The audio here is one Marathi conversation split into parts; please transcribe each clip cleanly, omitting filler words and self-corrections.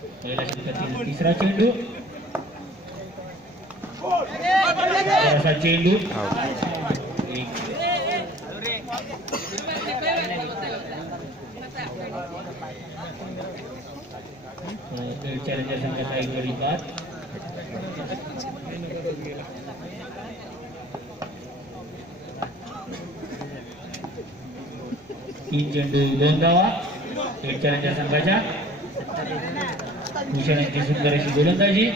पहिल्या षटकातील तिसरा चेंडू, असा चेंडू चॅलेंजर संघाचा एक गडी बाद. तीन चेंडू 2 धावा. चॅलेंजर संघाच्या भूषण यांची सुंदर अशी गोलंदाजी.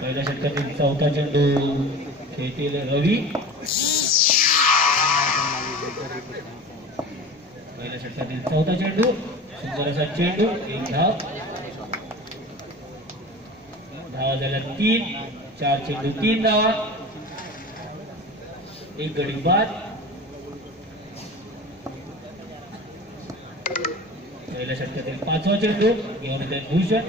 पहिल्या षटकातील चौथा चेंडू खेळतील रवी. पहिल्या षटकातील चौथा चेंडू, सुंदर असा चेंडू, 1 धाव. धावा झाल्या 3. 4 चेंडू 3 धावा, 1 गडी बाद. पहिल्या षटकातील 5वा चेंडू घेऊन येते भूषण.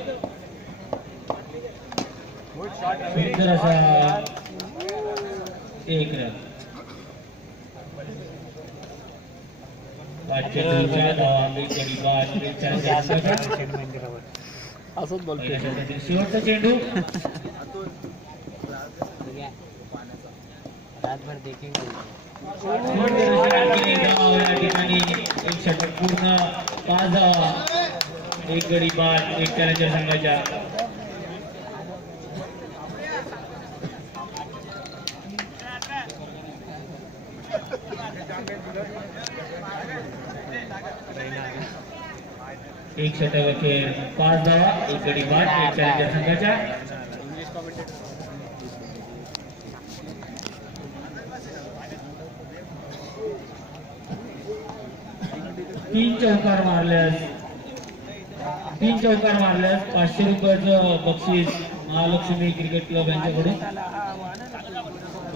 सुंदर असा 1 रन. 5 चेंडू 4 धावा, 1 गडी बाद. पहिल्या षटकातील शेवटचा चेंडू, एक षटक पूर्ण, 5 धावा, 1 गडी बाद. एक चॅलेंजर संघाच्या. एक षटकाचे 5 धावा, 1 गडी बाद. एक चॅलेंजर संघाच्या. तीन चौकार मारल्यास 500 रुपयाचं बक्षीस महालक्ष्मी क्रिकेट क्लब यांच्याकडून.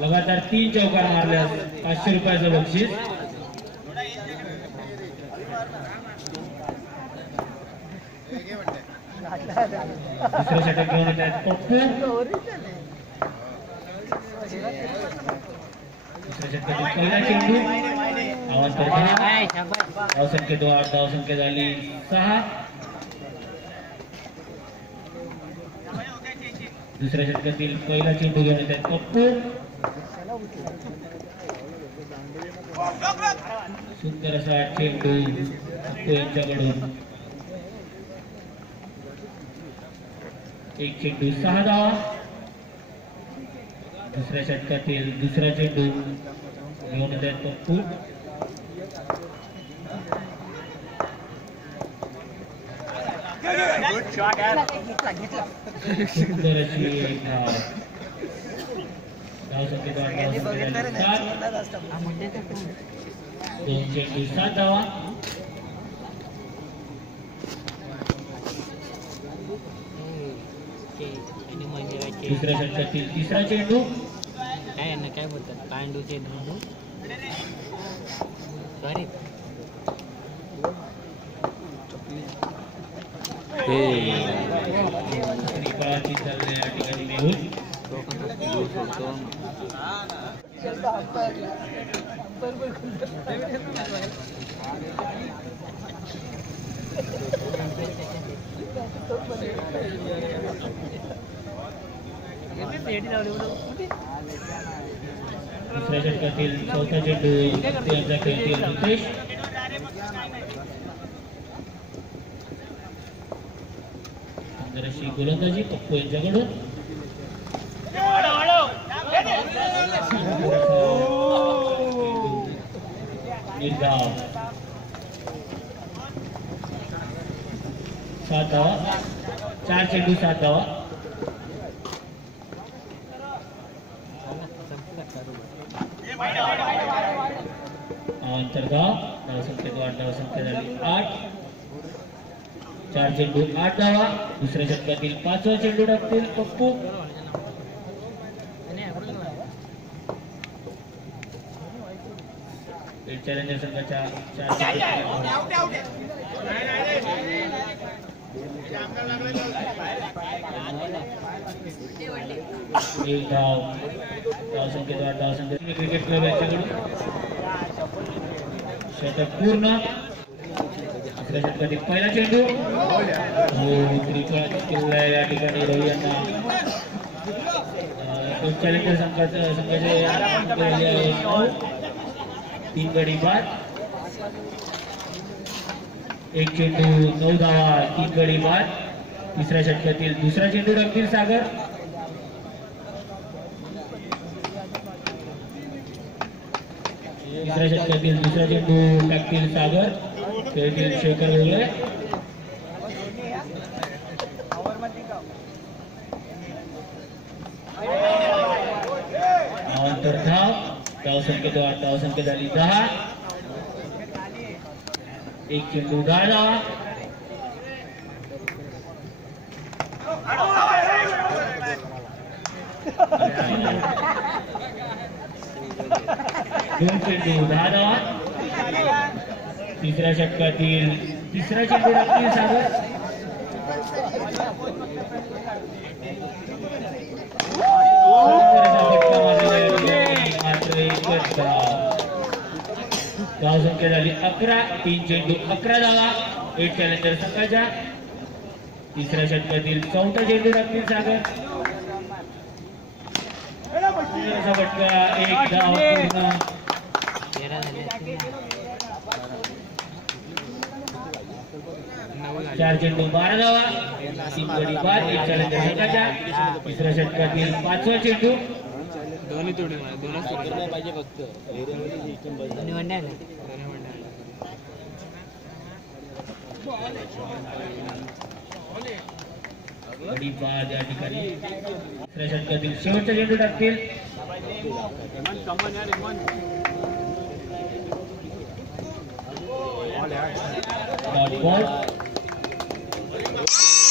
लगातार 3 चौकार मारल्यास 500 रुपयाचं बक्षीस. दुसरं षटक घेऊन येत आहेत पप्पू. दुसऱ्या षटकातील पहिला चेंडू, धावसंख्या 8, धावसंख्या झाली 6. दुसऱ्या षटकातील पहिला चेंडू घेऊन येत आहेत पप्पू. सुंदर असा चेंडू पप्पू यांच्याकडून. 1 चेंडू 6 धावा. दुसऱ्या षटकातील दुसरा चेंडू घेऊन येत आहेत पप्पू. सुंदर अशी धाव. धावसंख्या 2 चेंडू 7 धावा. दुसऱ्या षटकातील तिसरा चेंडू, काय बोलतात पांडूचे धोंडू. सॉरी या ठिकाणी मेहुल. दुसऱ्या षटकातील चौथा चेंडू त्यांचा खेळतील रितेश. सुंदर अशी गोलंदाजी पप्पू यांच्याकडून. निर्धाव 7 धावा. 4 चेंडू 7 धावा. अंतर्गाव धावसंख्या 8, धावसंख्या झाली 8. 4 चेंडू 8 धावा. दुसऱ्या षटकातील 5वा चेंडू टाकतील पप्पू. चॅलेंजर संघाच्या 4 एक धाव. धावसंख्या 8, धावसंख्या क्रिकेट क्लब यांच्याकडून षटक पूर्ण. दुसऱ्या षटकातील पहिला चेंडू त्रिफळाची किल्ला आहे या ठिकाणी रवी यांना चॅलेंजर संघाचे आहे 3 गडी बाद 1 चेंडू 9 धावा 3 गडी बाद तिसऱ्या षटकातील दुसरा चेंडू टाकतील सागर तिसऱ्या षटकातील दुसरा चेंडू टाकतील सागर खेळतील शेखर वेगळे अंतर धावसंख्या 8 धावसंख्या झाली 10 1 चेंडू 10 धावा दोन चेंडू 10 धावा तिसऱ्या षटकातील तिसरा चेंडू टाकतील सागर मात्र एकच धावसंख्या झाली 11 3 चेंडू 11 धावा 8 चॅलेंजर संघाच्या तिसऱ्या षटकातील चौथा चेंडू टाकतील सागर फटका 1 धाव पूर्ण 4 चेंडू 12 धावा 3 गडी बाद 1 चॅलेंजर संघाच्या तिसऱ्या षटकातील 5वा चेंडू दोन्ही तोडे पाहिजे फक्त गडी बाद या ठिकाणी तिसऱ्या षटकातील शेवटचा चेंडू टाकतील बॉल